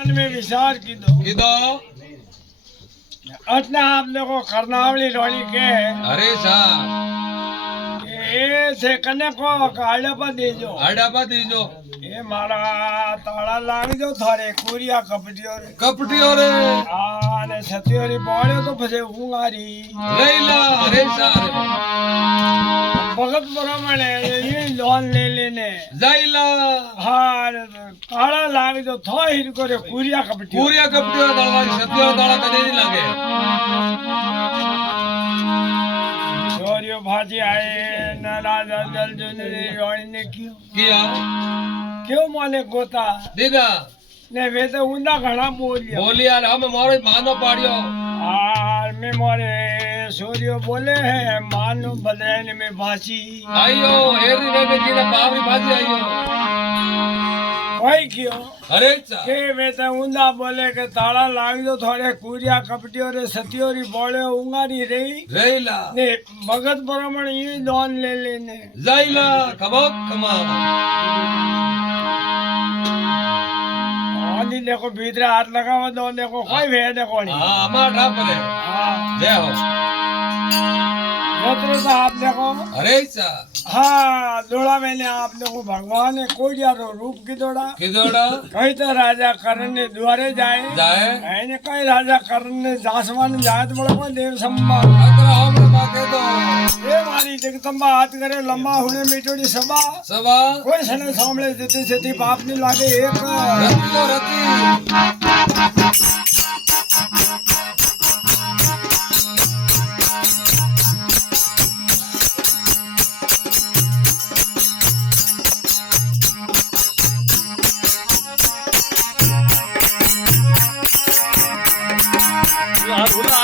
मन में विचार कीधो अटने आपने को करनावली लोड़ी के अरे सा ए से कने को आड़ा दीजो ए मारा ताड़ा लाग जो थारे कुरिया कपटियो रे आने सतियोरी बोले तो फसे हुंगारी लैला अरे सा भगत ब्राह्मण ये लोन ले लेने जाइला हाँ ताड़ा लाग जो था हिर करे कुरिया कपटियो दाड़ा सतियोरी दाड़ा कदे नहीं लगे छोरियो भाजी आए न राजा जल जुनरी रोणी ने क्यों माने गोता देगा ने वे तो उंदा घना बोली यार हम मारो मानो पाड़ियो और मैं मोरे सूर्यो बोले है मानो बदरैन में भासी आइयो एरी ने की ना बावरी भाजी आइयो कोई क्यों अरे सा के वे तो उंदा बोले के ताला लाग जो थोड़े कुरिया कपटियो रे सतियोरी बोले उंगारी रहीला ने भगत ब्राह्मण ये लोन ले लेने जाइला खमा आदि देखो भीतर हाथ लगावा दो देखो कोई भेड़ देखो नहीं हां हमारा ठाप है जय हो मित्र साहब देखो अरे सा हाँ दोड़ा मैंने आप देखो भगवान ने कोई यारो रूप की दोड़ा कहीं तो राजा करण ने द्वारे जाए मैंने कहीं राजा करण ने जासमान जाए तो बोला कोई देव सम्मान ये मारी जगदम्बा हाथ करे लंबा होने मिटोड़ी सभा कोई सने सामने देते सेती बाप नहीं लागे एक Hallelujah.